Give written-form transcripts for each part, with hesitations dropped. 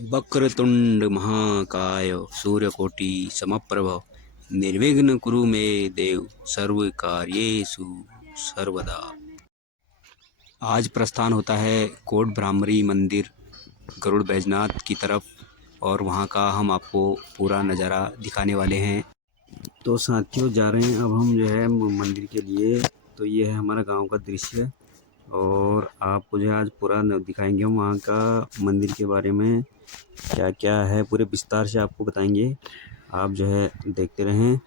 वक्रतुंड महाकाय सूर्यकोटि समप्रभ निर्विघ्न कुरु मे देव सर्व कार्येषु सर्वदा। आज प्रस्थान होता है कोट भ्रामरी मंदिर गरुड़ बैजनाथ की तरफ और वहाँ का हम आपको पूरा नज़ारा दिखाने वाले हैं। तो साथियों जा रहे हैं अब हम जो है मंदिर के लिए। तो ये है हमारा गांव का दृश्य और आपको जो है आज पूरा दिखाएंगे हम वहाँ का मंदिर के बारे में क्या क्या है पूरे विस्तार से आपको बताएंगे। आप जो है देखते रहें।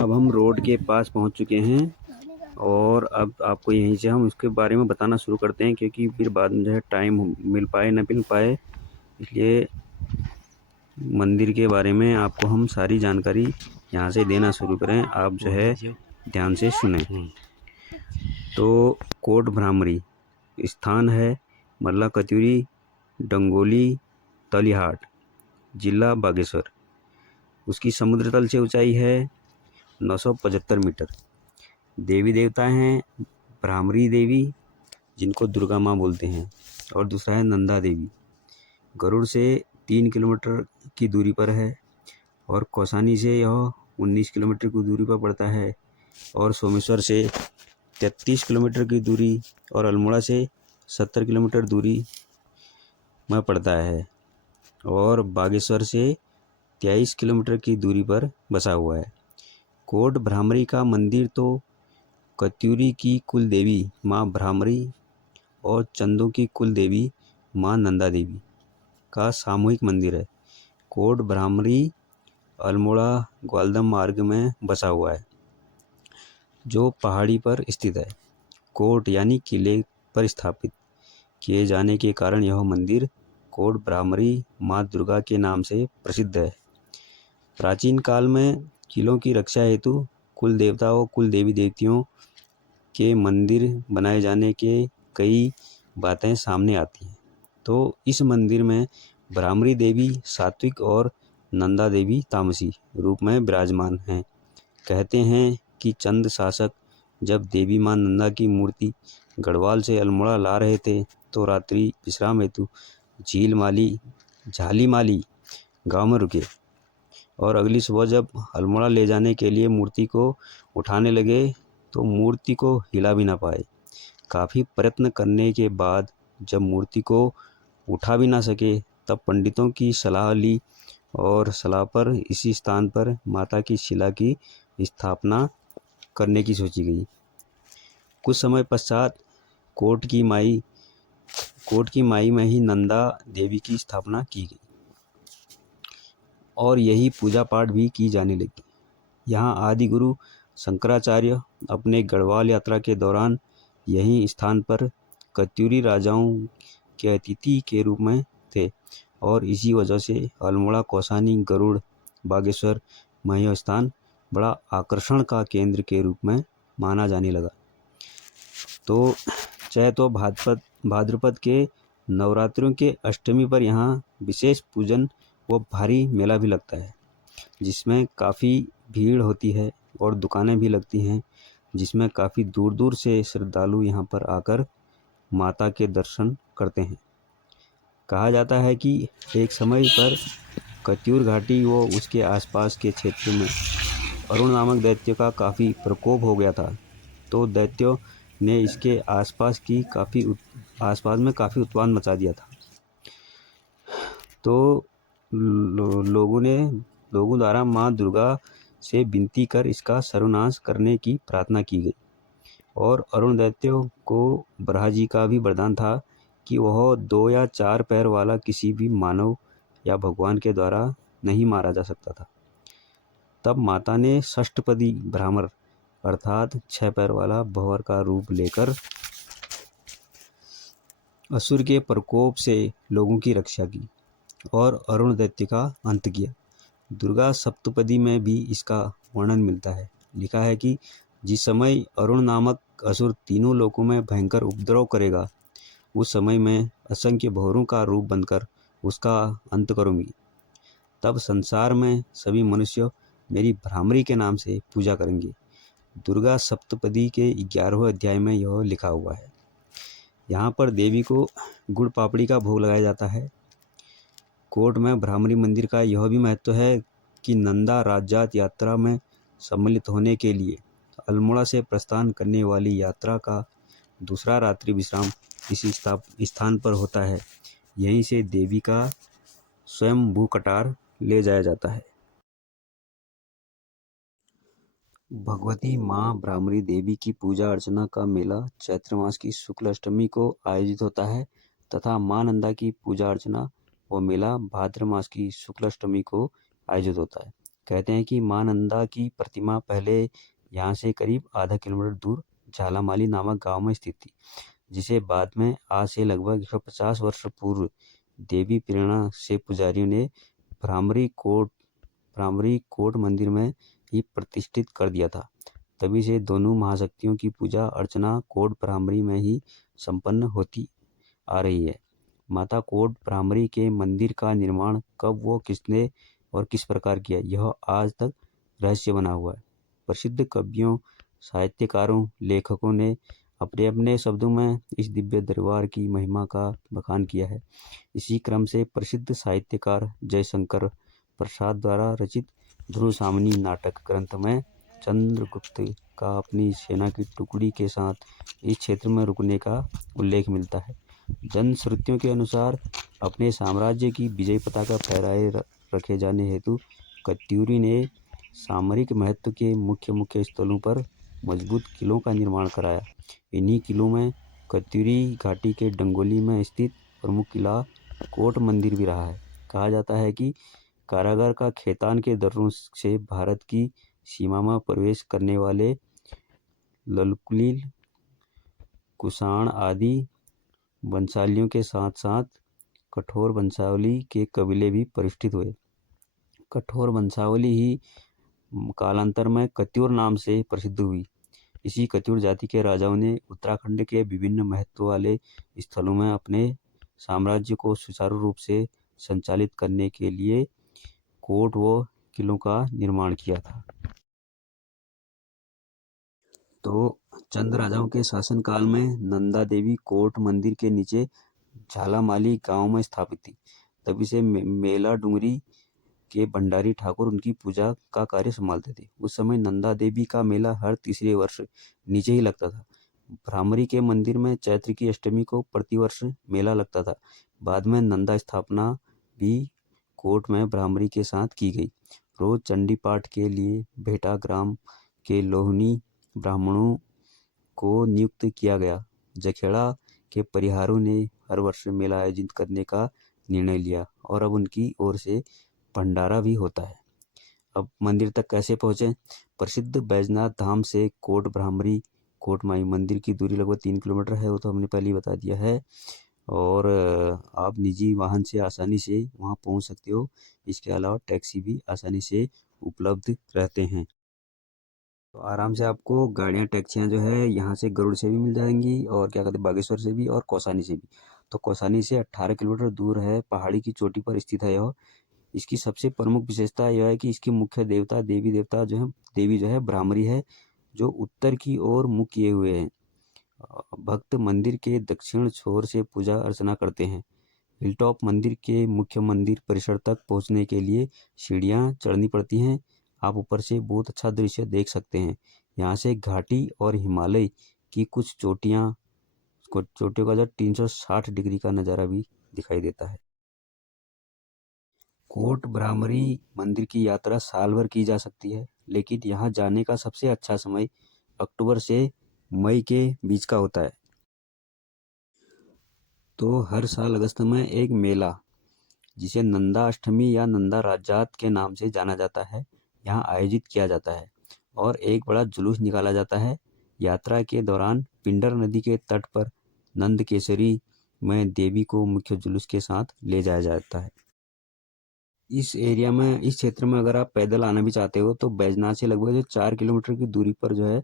अब हम रोड के पास पहुँच चुके हैं और अब आपको यहीं से हम उसके बारे में बताना शुरू करते हैं, क्योंकि फिर बाद में जो है टाइम मिल पाए न मिल पाए, इसलिए मंदिर के बारे में आपको हम सारी जानकारी यहाँ से देना शुरू करें। आप जो है ध्यान से सुने। तो कोट भ्रामरी स्थान है मल्ला कत्यूरी डंगोली तलिहाट जिला बागेश्वर। उसकी समुद्र तल से ऊंचाई है 975 मीटर। देवी देवता हैं भ्रामरी देवी जिनको दुर्गा माँ बोलते हैं और दूसरा है नंदा देवी। गरुड़ से 3 किलोमीटर की दूरी पर है और कौसानी से यह 19 किलोमीटर की दूरी पर पड़ता है और सोमेश्वर से 33 किलोमीटर की दूरी और अल्मोड़ा से 70 किलोमीटर दूरी में पड़ता है और बागेश्वर से 23 किलोमीटर की दूरी पर बसा हुआ है। कोट भ्रामरी का मंदिर तो कत्यूरी की कुल देवी माँ भ्रामरी और चंदों की कुल देवी माँ नंदा देवी का सामूहिक मंदिर है। कोट भ्रामरी अल्मोड़ा ग्वालदम मार्ग में बसा हुआ है जो पहाड़ी पर स्थित है। कोट यानी किले पर स्थापित किए जाने के कारण यह मंदिर कोट भ्रामरी माँ दुर्गा के नाम से प्रसिद्ध है। प्राचीन काल में किलों की रक्षा हेतु कुल देवता और कुल देवी देवतियों के मंदिर बनाए जाने के कई बातें सामने आती हैं। तो इस मंदिर में भ्रामरी देवी सात्विक और नंदा देवी तामसी रूप में विराजमान हैं। कहते हैं कि चंद शासक जब देवी माँ नंदा की मूर्ति गढ़वाल से अल्मोड़ा ला रहे थे तो रात्रि विश्राम हेतु झालीमाली गांव में रुके और अगली सुबह जब अल्मोड़ा ले जाने के लिए मूर्ति को उठाने लगे तो मूर्ति को हिला भी ना पाए। काफ़ी प्रयत्न करने के बाद जब मूर्ति को उठा भी ना सके तब पंडितों की सलाह ली और सलाह पर इसी स्थान पर माता की शिला की स्थापना करने की सोची गई। कुछ समय पश्चात कोट की माई में ही नंदा देवी की स्थापना की गई और यही पूजा पाठ भी की जाने लगी। यहाँ आदि गुरु शंकराचार्य अपने गढ़वाल यात्रा के दौरान यही स्थान पर कत्यूरी राजाओं के अतिथि के रूप में थे और इसी वजह से अल्मोड़ा कौसानी गरुड़ बागेश्वर में यह स्थान बड़ा आकर्षण का केंद्र के रूप में माना जाने लगा। तो चैत व भाद्रपद के नवरात्रों के अष्टमी पर यहाँ विशेष पूजन व भारी मेला भी लगता है जिसमें काफ़ी भीड़ होती है और दुकानें भी लगती हैं जिसमें काफ़ी दूर दूर से श्रद्धालु यहाँ पर आकर माता के दर्शन करते हैं। कहा जाता है कि एक समय पर कत्यूर घाटी व उसके आसपास के क्षेत्र में अरुण नामक दैत्य का काफ़ी प्रकोप हो गया था। तो दैत्यों ने इसके आसपास में काफ़ी उत्पात मचा दिया था। तो लोगों द्वारा माँ दुर्गा से विनती कर इसका सर्वनाश करने की प्रार्थना की गई और अरुण दैत्यों को ब्रह्मा जी का भी वरदान था कि वह 2 या 4 पैर वाला किसी भी मानव या भगवान के द्वारा नहीं मारा जा सकता था। तब माता ने षष्ठपदी भ्रामर अर्थात 6 पैर वाला भंवर का रूप लेकर असुर के प्रकोप से लोगों की रक्षा की और अरुण दैत्य का अंत किया। दुर्गा सप्तपदी में भी इसका वर्णन मिलता है। लिखा है कि जिस समय अरुण नामक असुर तीनों लोकों में भयंकर उपद्रव करेगा उस समय मैं असंख्य भंवरों का रूप बनकर उसका अंत करूंगी। तब संसार में सभी मनुष्य मेरी भ्रामरी के नाम से पूजा करेंगे। दुर्गा सप्तपदी के 11वें अध्याय में यह लिखा हुआ है। यहाँ पर देवी को गुड़ पापड़ी का भोग लगाया जाता है। कोट में भ्रामरी मंदिर का यह भी महत्व है कि नंदा राजजात यात्रा में सम्मिलित होने के लिए अल्मोड़ा से प्रस्थान करने वाली यात्रा का दूसरा रात्रि विश्राम इसी स्थान पर होता है। यहीं से देवी का स्वयंभू कटार ले जाया जाता है। भगवती माँ भ्रामरी देवी की पूजा अर्चना का मेला चैत्र मास की शुक्ल अष्टमी को आयोजित होता है तथा माँ नंदा की पूजा अर्चना व मेला भाद्र मास की शुक्ल अष्टमी को आयोजित होता है। कहते हैं कि माँ नंदा की प्रतिमा पहले यहाँ से करीब आधा किलोमीटर दूर झालामाली नामक गांव में स्थित थी, जिसे बाद में आज से लगभग 150 वर्ष पूर्व देवी प्रेरणा से पुजारियों ने भ्रामरी कोट मंदिर में ही प्रतिष्ठित कर दिया था। तभी से दोनों महाशक्तियों की पूजा अर्चना कोट भ्रामरी में ही संपन्न होती आ रही है। माता कोट भ्रामरी के मंदिर का निर्माण कब व किसने और किस प्रकार किया, यह आज तक रहस्य बना हुआ है। प्रसिद्ध कवियों, साहित्यकारों, लेखकों ने अपने अपने शब्दों में इस दिव्य दरबार की महिमा का बखान किया है। इसी क्रम से प्रसिद्ध साहित्यकार जयशंकर प्रसाद द्वारा रचित ध्रुव सामनी नाटक ग्रंथ में चंद्रगुप्त का अपनी सेना की टुकड़ी के साथ इस क्षेत्र में रुकने का उल्लेख मिलता है। जनश्रुतियों के अनुसार अपने साम्राज्य की विजय पताका फहराए रखे जाने हेतु कत्यूरी ने सामरिक महत्व के मुख्य स्थलों पर मजबूत किलों का निर्माण कराया। इन्हीं किलों में कत्यूरी घाटी के डंगोली में स्थित प्रमुख किला कोट मंदिर भी रहा है। कहा जाता है कि कारागार का खेतान के दर्रों से भारत की सीमा में प्रवेश करने वाले ललकुलिल, कुषाण आदि वंशावलियों के साथ साथ कठोर वंशावली के कबीले भी प्रतिष्ठित हुए। कठोर वंशावली ही कालांतर में कत्यूर नाम से प्रसिद्ध हुई। इसी कत्यूर जाति के राजाओं ने उत्तराखंड के विभिन्न महत्व वाले स्थलों में अपने साम्राज्य को सुचारू रूप से संचालित करने के लिए कोट व किलों का निर्माण किया था। तो चंद राजाओं के शासनकाल में नंदा देवी कोट मंदिर के नीचे झालामाली गांव में स्थापित थी। तभी से मेला डुंगरी के भंडारी ठाकुर उनकी पूजा का कार्य संभालते थे। उस समय नंदा देवी का मेला हर तीसरे वर्ष नीचे ही लगता था। भ्रामरी के मंदिर में चैत्र की अष्टमी को प्रतिवर्ष मेला लगता था। बाद में नंदा स्थापना भी कोट में भ्रामरी के साथ की गई। रोज चंडी पाठ के लिए भेटा ग्राम के लोहनी ब्राह्मणों को नियुक्त किया गया। जखेड़ा के परिहारों ने हर वर्ष मेला आयोजित करने का निर्णय लिया और अब उनकी ओर से भंडारा भी होता है। अब मंदिर तक कैसे पहुंचे? प्रसिद्ध बैजनाथ धाम से कोट भ्रामरी कोट माई मंदिर की दूरी लगभग 3 किलोमीटर है, वो तो हमने पहले ही बता दिया है। और आप निजी वाहन से आसानी से वहां पहुंच सकते हो। इसके अलावा टैक्सी भी आसानी से उपलब्ध रहते हैं। तो आराम से आपको गाड़ियाँ, टैक्सियाँ जो है यहाँ से गरुड़ से भी मिल जाएंगी और क्या कहते हैं बागेश्वर से भी और कौसानी से भी। तो कौसानी से 18 किलोमीटर दूर है, पहाड़ी की चोटी पर स्थित है यह। इसकी सबसे प्रमुख विशेषता यह है कि इसकी मुख्य देवता देवी जो है भ्रामरी है, जो उत्तर की ओर मुख किए हुए हैं। भक्त मंदिर के दक्षिण छोर से पूजा अर्चना करते हैं। हिलटॉप मंदिर के मुख्य मंदिर परिसर तक पहुंचने के लिए सीढ़ियां चढ़नी पड़ती हैं। आप ऊपर से बहुत अच्छा दृश्य देख सकते हैं। यहाँ से घाटी और हिमालय की कुछ चोटियों का जो 360 डिग्री का नज़ारा भी दिखाई देता है। कोट भ्रामरी मंदिर की यात्रा साल भर की जा सकती है, लेकिन यहाँ जाने का सबसे अच्छा समय अक्टूबर से मई के बीच का होता है। तो हर साल अगस्त में एक मेला, जिसे नंदा अष्टमी या नंदा राजात के नाम से जाना जाता है, यहाँ आयोजित किया जाता है और एक बड़ा जुलूस निकाला जाता है। यात्रा के दौरान पिंडर नदी के तट पर नंद केसरी में देवी को मुख्य जुलूस के साथ ले जाया जाता है। इस क्षेत्र में अगर आप पैदल आना भी चाहते हो तो बैजनाथ से लगभग 4 किलोमीटर की दूरी पर जो है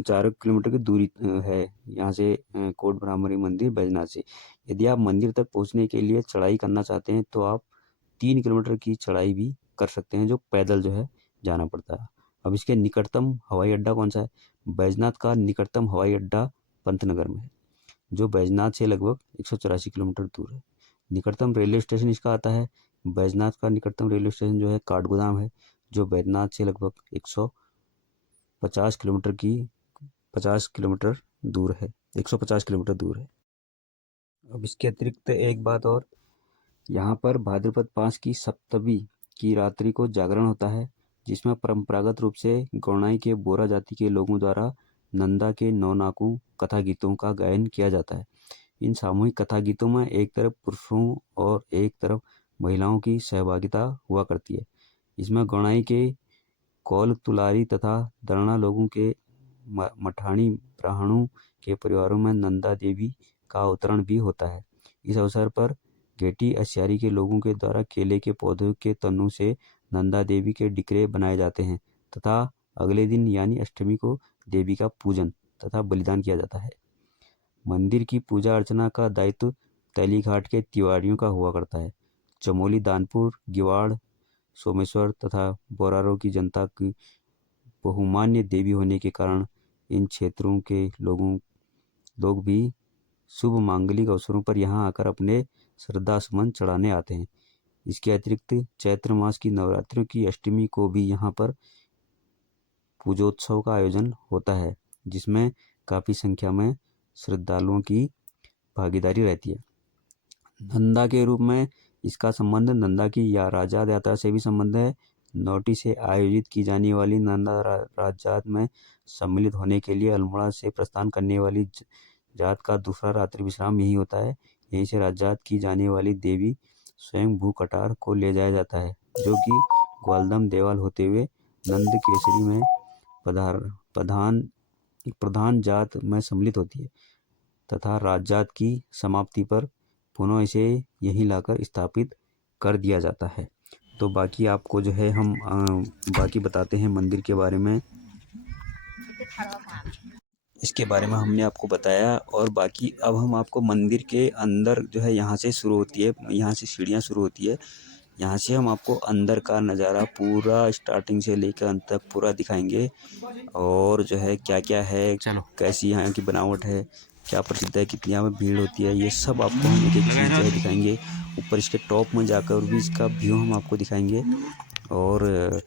4 किलोमीटर की दूरी है यहाँ से कोट भ्रामरी मंदिर बैजनाथ से। यदि आप मंदिर तक पहुँचने के लिए चढ़ाई करना चाहते हैं तो आप 3 किलोमीटर की चढ़ाई भी कर सकते हैं, जो पैदल जो है जाना पड़ता है। अब इसके निकटतम हवाई अड्डा कौन सा है? बैजनाथ का निकटतम हवाई अड्डा पंतनगर में है। जो बैजनाथ से लगभग 184 किलोमीटर दूर है। निकटतम रेलवे स्टेशन इसका आता है, बैजनाथ का निकटतम रेलवे स्टेशन जो है काठगोदाम है, जो बैजनाथ से लगभग 150 किलोमीटर दूर है, 150 किलोमीटर दूर है। अब इसके अतिरिक्त एक बात और, यहाँ पर भाद्रपद मास की सप्तमी की रात्रि को जागरण होता है, जिसमें परंपरागत रूप से गौड़ाई के बोरा जाति के लोगों द्वारा नंदा के नौनाकों कथा गीतों का गायन किया जाता है। इन सामूहिक कथा गीतों में एक तरफ पुरुषों और एक तरफ महिलाओं की सहभागिता हुआ करती है। इसमें गौड़ाई के कौल तुलारी तथा दरना लोगों के मठानी ब्राह्मणों के परिवारों में नंदा देवी का अवतरण भी होता है। इस अवसर पर घेटी असियारी के लोगों के द्वारा केले के पौधों के तनों से नंदा देवी के डिकरे बनाए जाते हैं तथा अगले दिन यानी अष्टमी को देवी का पूजन तथा बलिदान किया जाता है। मंदिर की पूजा अर्चना का दायित्व तैलीघाट के तिवारियों का हुआ करता है। चमोली, दानपुर, गिवाड़, सोमेश्वर तथा बोरारो की जनता की बहुमान्य देवी होने के कारण इन क्षेत्रों के लोग भी शुभ मांगलिक अवसरों पर यहाँ आकर अपने श्रद्धा सुमन चढ़ाने आते हैं। इसके अतिरिक्त चैत्र मास की नवरात्रि की अष्टमी को भी यहाँ पर पूजोत्सव का आयोजन होता है, जिसमें काफ़ी संख्या में श्रद्धालुओं की भागीदारी रहती है। नंदा के रूप में इसका संबंध नंदा की या राजात यात्रा से भी संबंध है। नौटी से आयोजित की जाने वाली नंदा राजजात में सम्मिलित होने के लिए अल्मोड़ा से प्रस्थान करने वाली जात का दूसरा रात्रि विश्राम यही होता है। यहीं से राजजात की जाने वाली देवी स्वयं भू कटार को ले जाया जाता है, जो कि ग्वालदम देवाल होते हुए नंद केसरी में प्रधान जात में सम्मिलित होती है तथा राजजात की समाप्ति पर पुनः इसे यहीं लाकर स्थापित कर दिया जाता है। तो बाकी आपको जो है हम बाकी बताते हैं मंदिर के बारे में। इसके बारे में हमने आपको बताया और बाकी अब हम आपको मंदिर के अंदर जो है यहाँ से शुरू होती है, यहाँ से सीढ़ियाँ शुरू होती है, यहाँ से हम आपको अंदर का नज़ारा पूरा स्टार्टिंग से लेकर अंत तक पूरा दिखाएंगे और जो है क्या क्या है, कैसी यहाँ की बनावट है, क्या प्रसिद्ध है, कितनी यहाँ में भीड़ होती है, ये सब आपको हम एक एक चीज़ जो है दिखाएंगे। ऊपर इसके टॉप में जाकर भी इसका व्यू हम आपको दिखाएंगे। और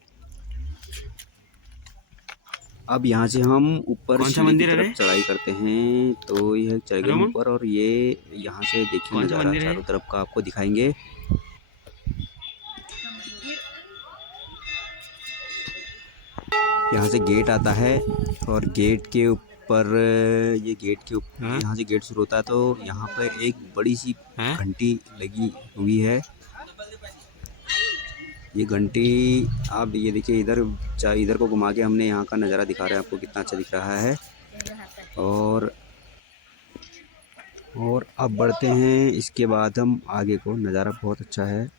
अब यहाँ से हम ऊपर सीढ़ी की तरफ चढ़ाई करते हैं, तो यह चढ़ गए ऊपर और ये यहाँ से देखिए नज़ारा चारों तरफ का आपको दिखाएंगे। यहाँ से गेट आता है और गेट के ऊपर यहाँ से गेट शुरू होता है, तो यहाँ पर एक बड़ी सी घंटी लगी हुई है। ये घंटी आप ये देखिए, इधर को घुमा के हमने यहाँ का नज़ारा दिखा रहे हैं आपको, कितना अच्छा दिख रहा है। और अब बढ़ते हैं इसके बाद हम आगे को। नज़ारा बहुत अच्छा है,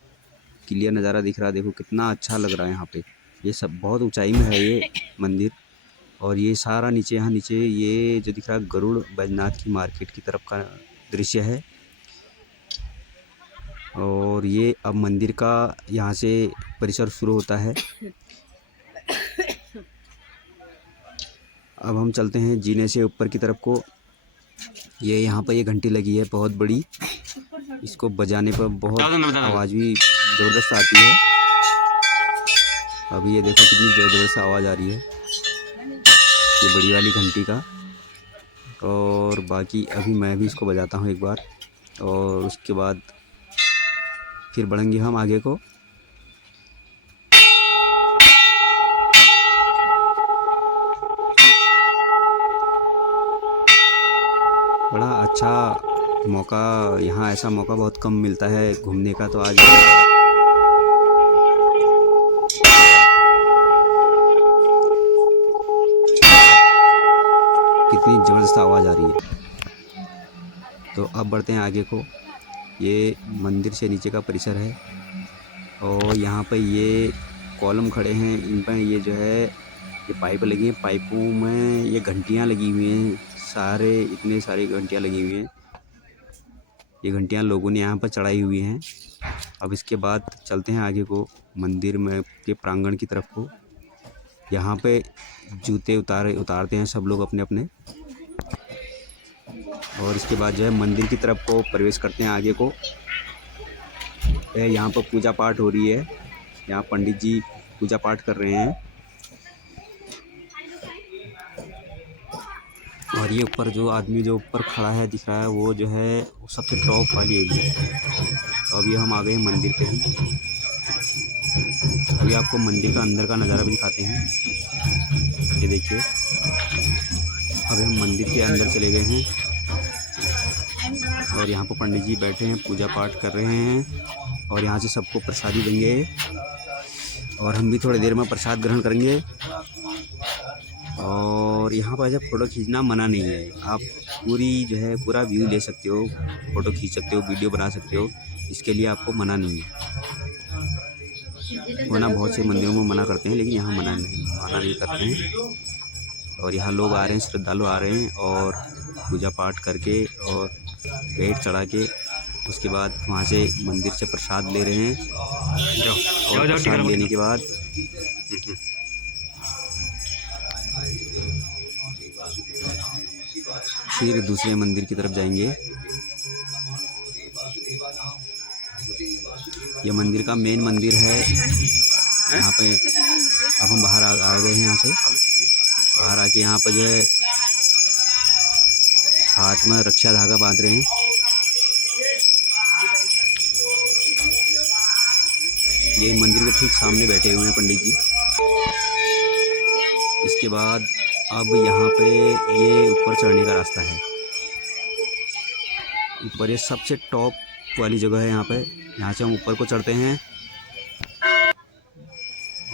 क्लियर नज़ारा दिख रहा है, देखो कितना अच्छा लग रहा है यहाँ पे। ये सब बहुत ऊंचाई में है ये मंदिर, और ये सारा नीचे, यहाँ नीचे ये जो दिख रहा है गरुड़ बैजनाथ की मार्केट की तरफ का दृश्य है। और ये अब मंदिर का यहाँ से परिसर शुरू होता है। अब हम चलते हैं जीने से ऊपर की तरफ को। ये यहाँ पर ये घंटी लगी है बहुत बड़ी, इसको बजाने पर बहुत आवाज़ भी ज़बरदस्त आती है। अभी ये देखो कितनी ज़बरदस्त आवाज़ आ रही है ये बड़ी वाली घंटी का। और बाकी अभी मैं भी इसको बजाता हूँ एक बार, और उसके बाद फिर बढ़ेंगे हम आगे को। बड़ा अच्छा मौका, यहाँ ऐसा मौका बहुत कम मिलता है घूमने का, तो आज कितनी ज़बरदस्त आवाज़ आ रही है। तो अब बढ़ते हैं आगे को। ये मंदिर से नीचे का परिसर है और यहाँ पर ये कॉलम खड़े हैं, इन पर ये जो है ये पाइप लगी हैं, पाइपों में ये घंटियाँ लगी हुई हैं, इतने सारे घंटियाँ लगी हुई हैं। ये घंटियाँ लोगों ने यहाँ पर चढ़ाई हुई हैं। अब इसके बाद चलते हैं आगे को मंदिर में के प्रांगण की तरफ को। यहाँ पे जूते उतारते हैं सब लोग अपने अपने। और इसके बाद जो है मंदिर की तरफ को प्रवेश करते हैं आगे को। यहाँ पर पूजा पाठ हो रही है, यहाँ पंडित जी पूजा पाठ कर रहे हैं। और ये ऊपर जो आदमी जो ऊपर खड़ा है दिख रहा है वो जो है सबसे टॉप वाली एरिया है। तो अभी हम आ गए मंदिर पे ही। अभी आपको मंदिर का अंदर का नज़ारा भी दिखाते हैं। ये देखिए, अभी हम मंदिर के अंदर चले गए हैं और यहाँ पर पंडित जी बैठे हैं, पूजा पाठ कर रहे हैं और यहाँ से सबको प्रसादी देंगे और हम भी थोड़ी देर में प्रसाद ग्रहण करेंगे। और यहाँ पर जब फ़ोटो खींचना मना नहीं है, आप पूरी जो है पूरा व्यू ले सकते हो, फ़ोटो खींच सकते हो, वीडियो बना सकते हो, इसके लिए आपको मना नहीं है। वरना बहुत से मंदिरों में मना करते हैं, लेकिन यहाँ मना नहीं करते हैं। और यहाँ लोग आ रहे हैं, श्रद्धालु आ रहे हैं और पूजा पाठ करके और पेट चढ़ा के उसके बाद वहाँ से मंदिर से प्रसाद ले रहे हैं। और प्रसाद लेने के बाद फिर दूसरे मंदिर की तरफ जाएंगे। ये मंदिर का मेन मंदिर है। यहाँ पे अब हम बाहर आ गए हैं। यहाँ से बाहर आके यहाँ पर जो है हाथ में रक्षा धागा बांध रहे हैं। ये मंदिर के ठीक सामने बैठे हुए हैं पंडित जी। इसके बाद अब यहाँ पे ये ऊपर चढ़ने का रास्ता है। ऊपर ये सबसे टॉप वाली जगह है। यहाँ पे यहाँ से हम ऊपर को चढ़ते हैं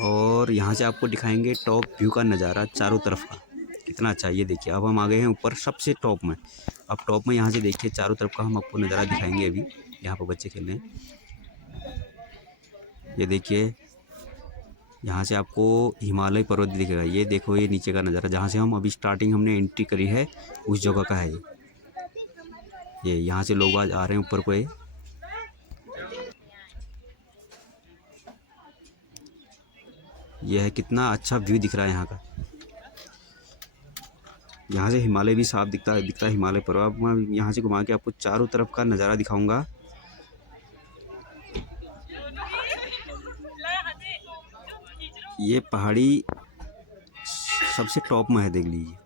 और यहाँ से आपको दिखाएंगे टॉप व्यू का नज़ारा चारों तरफ का, कितना अच्छा है। ये देखिए, अब हम आ गए हैं ऊपर सबसे टॉप में। अब टॉप में यहाँ से देखिए चारों तरफ का हम आपको नज़ारा दिखाएंगे। अभी यहाँ पर बच्चे खेल रहे हैं। ये देखिए, यहाँ से आपको हिमालय पर्वत दिखेगा। ये देखो, ये नीचे का नज़ारा जहाँ से हम अभी स्टार्टिंग हमने एंट्री करी है उस जगह का है ये यहाँ से लोग आज आ रहे हैं ऊपर को। ये है, कितना अच्छा व्यू दिख रहा है यहाँ का। यहाँ से हिमालय भी साफ दिखता है हिमालय पर्वत। मैं यहाँ से घुमा के आपको चारों तरफ का नज़ारा दिखाऊंगा। ये पहाड़ी सबसे टॉप में है, देख लीजिए।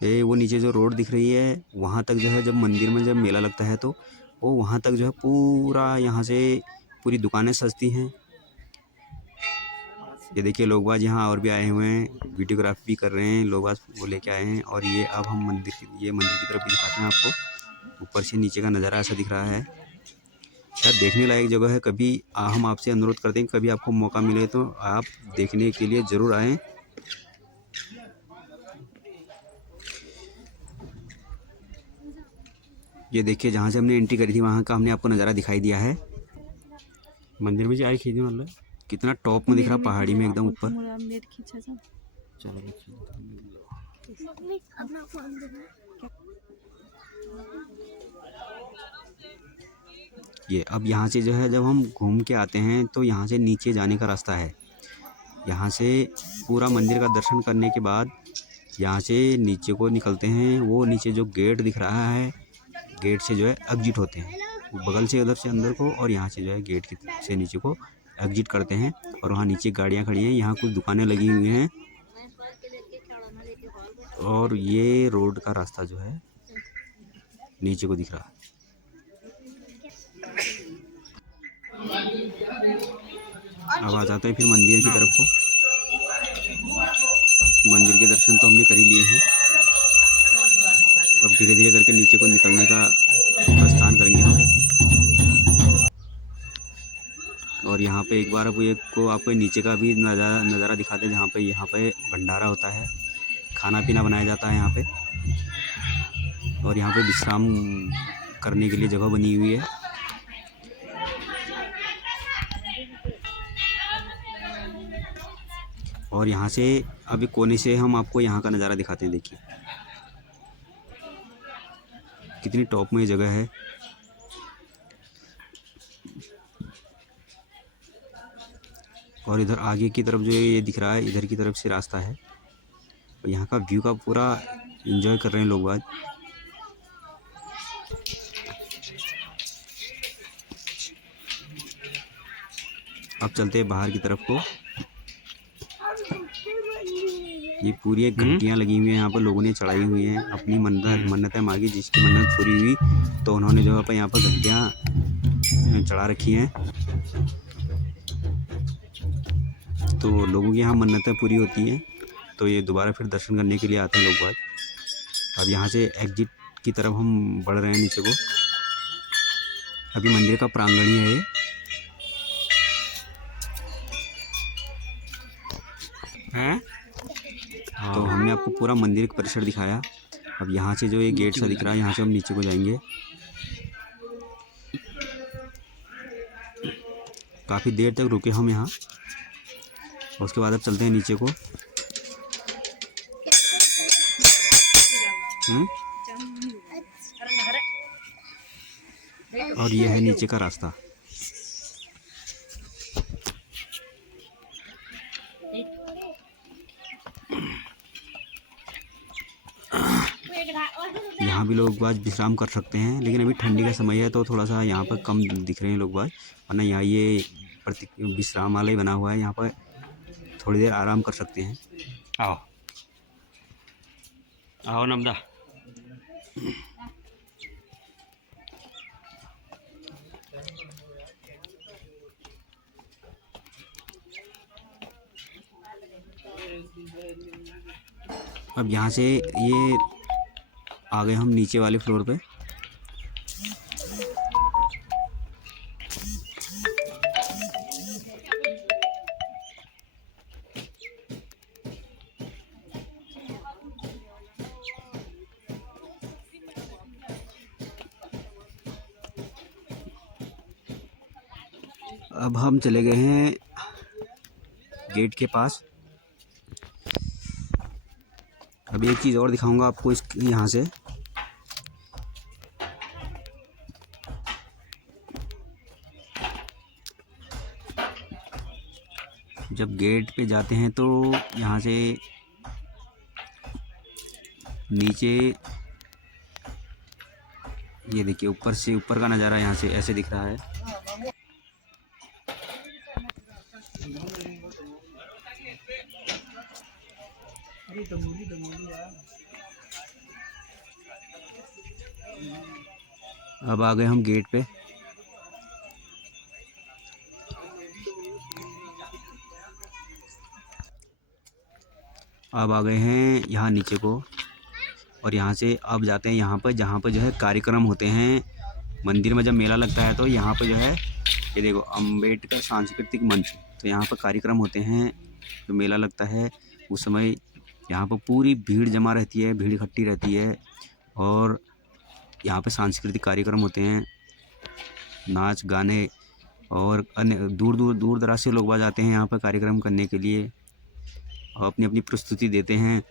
ये वो नीचे जो रोड दिख रही है वहाँ तक जो है, जब मंदिर में जब मेला लगता है तो वो वहाँ तक जो है पूरा यहाँ से पूरी दुकानें सजती हैं। ये देखिए, लोग बाज यहाँ और भी आए हुए हैं, वीडियोग्राफी भी कर रहे हैं। लोग बाज वो लेके आए हैं। और ये अब हम मंदिर की तरफ भी दिखाते हैं आपको। ऊपर से नीचे का नज़ारा ऐसा दिख रहा है। यार देखने लायक जगह है। कभी हम आपसे अनुरोध करते हैं, कभी आपको मौका मिले तो आप देखने के लिए ज़रूर आएँ। ये देखिए, जहाँ से हमने एंट्री करी थी वहाँ का हमने आपको नज़ारा दिखाई दिया है। मंदिर में जाए खींचे, मतलब कितना टॉप में दिख रहा, पहाड़ी में एकदम ऊपर। ये अब यहाँ से जो है जब हम घूम के आते हैं तो यहाँ से नीचे जाने का रास्ता है। यहाँ से पूरा मंदिर का दर्शन करने के बाद यहाँ से नीचे को निकलते हैं। वो नीचे जो गेट दिख रहा है, गेट से जो है एग्जिट होते हैं बगल से उधर से अंदर को, और यहाँ से जो है गेट से नीचे को एग्जिट करते हैं। और वहाँ नीचे गाड़ियाँ खड़ी हैं, यहाँ कुछ दुकानें लगी हुई हैं। और ये रोड का रास्ता जो है नीचे को दिख रहा है। अब आ जाते हैं फिर मंदिर की तरफ को। मंदिर के दर्शन तो हमने कर ही लिए हैं। अब धीरे धीरे करके नीचे को निकलने का प्रस्थान करेंगे हम। और यहाँ पे एक बार अब आपको नीचे का भी नज़ारा दिखाते हैं, जहाँ पे यहाँ पे भंडारा होता है, खाना पीना बनाया जाता है यहाँ पे। और यहाँ पे विश्राम करने के लिए जगह बनी हुई है। और यहाँ से अभी कोने से हम आपको यहाँ का नज़ारा दिखाते हैं। देखिए कितनी टॉप में ये जगह है। और इधर आगे की तरफ जो ये दिख रहा है, इधर की तरफ से रास्ता है। और यहाँ का व्यू का पूरा एंजॉय कर रहे हैं लोग आज। अब चलते हैं बाहर की तरफ को। ये पूरी एक घंटियाँ लगी हुई हैं यहाँ पर, लोगों ने चढ़ाई हुई हैं, अपनी मन्नतें मांगी, जिसकी मन्नत पूरी हुई तो उन्होंने जो है यहाँ पर घंटियाँ चढ़ा रखी हैं। तो लोगों की यहाँ मन्नतें पूरी होती हैं तो ये दोबारा फिर दर्शन करने के लिए आते हैं लोग आज। अब यहाँ से एग्जिट की तरफ हम बढ़ रहे हैं नीचे को। अभी मंदिर का प्रांगण ही है। हैं? तो हमने आपको पूरा मंदिर का परिसर दिखाया। अब यहाँ से जो ये गेट सा दिख रहा है, यहाँ से हम नीचे को जाएंगे। काफ़ी देर तक रुके हम यहाँ, उसके बाद अब चलते हैं नीचे को। और ये है नीचे का रास्ता। यहाँ भी लोग बाज विश्राम कर सकते हैं, लेकिन अभी ठंडी का समय है तो थोड़ा सा यहाँ पर कम दिख रहे हैं लोग बाज, वरना यहाँ ये विश्रामालय बना हुआ है, यहाँ पर थोड़ी देर आराम कर सकते हैं। आओ आओ नमदा। अब यहाँ से ये आ गए हम नीचे वाले फ्लोर पे। अब हम चले गए हैं गेट के पास। अब एक चीज़ और दिखाऊंगा आपको इस यहाँ से। जब गेट पे जाते हैं तो यहाँ से नीचे ये देखिए, ऊपर से ऊपर का नज़ारा यहाँ से ऐसे दिख रहा है। अब आ गए हम गेट पे। अब आ गए हैं यहाँ नीचे को, और यहाँ से अब जाते हैं यहाँ पर जहाँ पर जो है कार्यक्रम होते हैं। मंदिर में जब मेला लगता है तो यहाँ पर जो है ये देखो, अम्बेडकर सांस्कृतिक मंच, तो यहाँ पर कार्यक्रम होते हैं। जो मेला लगता है उस समय यहाँ पर पूरी भीड़ जमा रहती है, भीड़ इकट्ठी रहती है, और यहाँ पे सांस्कृतिक कार्यक्रम होते हैं, नाच गाने, और अन्य दूर दराज से लोग बाग आते हैं यहाँ पर कार्यक्रम करने के लिए और अपनी अपनी प्रस्तुति देते हैं।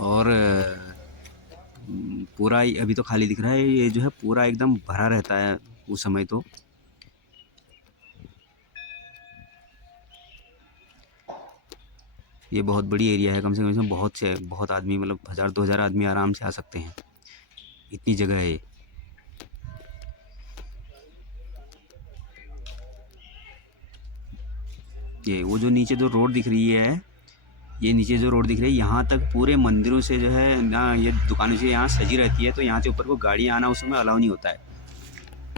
और पूरा अभी तो खाली दिख रहा है, ये जो है पूरा एकदम भरा रहता है उस समय। तो ये बहुत बड़ी एरिया है, कम से कम इसमें बहुत आदमी, मतलब 1000-2000 आदमी आराम से आ सकते हैं, इतनी जगह है। ये वो जो नीचे जो रोड दिख रही है, ये नीचे जो रोड दिख रही है, यहाँ तक पूरे मंदिरों से जो है ना, ये दुकानों से यहाँ सजी रहती है, तो यहाँ से ऊपर को गाड़ियाँ आना उस समय अलाउ नहीं होता है।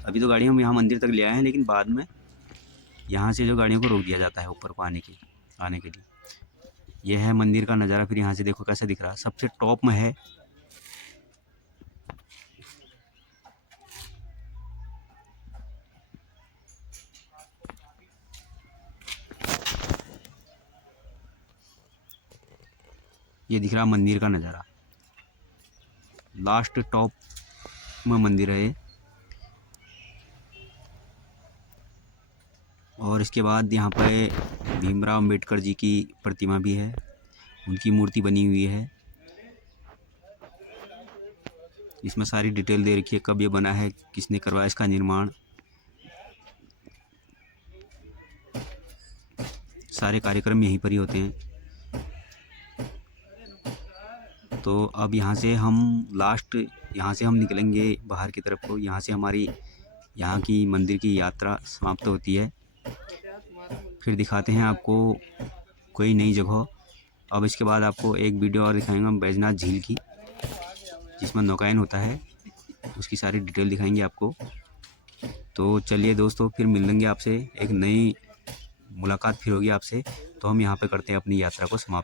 अभी तो गाड़ी हम यहाँ मंदिर तक ले आए हैं, लेकिन बाद में यहाँ से जो गाड़ियों को रोक दिया जाता है ऊपर को आने के लिए। यह है मंदिर का नज़ारा। फिर यहाँ से देखो कैसा दिख रहा है, सबसे टॉप में है। ये दिख रहा मंदिर का नज़ारा, लास्ट टॉप में मंदिर है। और इसके बाद यहाँ पे भीमराव अंबेडकर जी की प्रतिमा भी है, उनकी मूर्ति बनी हुई है। इसमें सारी डिटेल दे रखी है, कब ये बना है, किसने करवाया इसका निर्माण, सारे कार्यक्रम यहीं पर ही होते हैं। तो अब यहाँ से हम यहाँ से हम निकलेंगे बाहर की तरफ को। यहाँ से हमारी यहाँ की मंदिर की यात्रा समाप्त होती है। फिर दिखाते हैं आपको कोई नई जगह। अब इसके बाद आपको एक वीडियो और दिखाएंगे हम बैजनाथ झील की, जिसमें नौकायन होता है, उसकी सारी डिटेल दिखाएंगे आपको। तो चलिए दोस्तों, फिर मिलेंगे आपसे, एक नई मुलाकात फिर होगी आपसे। तो हम यहाँ पे करते हैं अपनी यात्रा को समाप्त।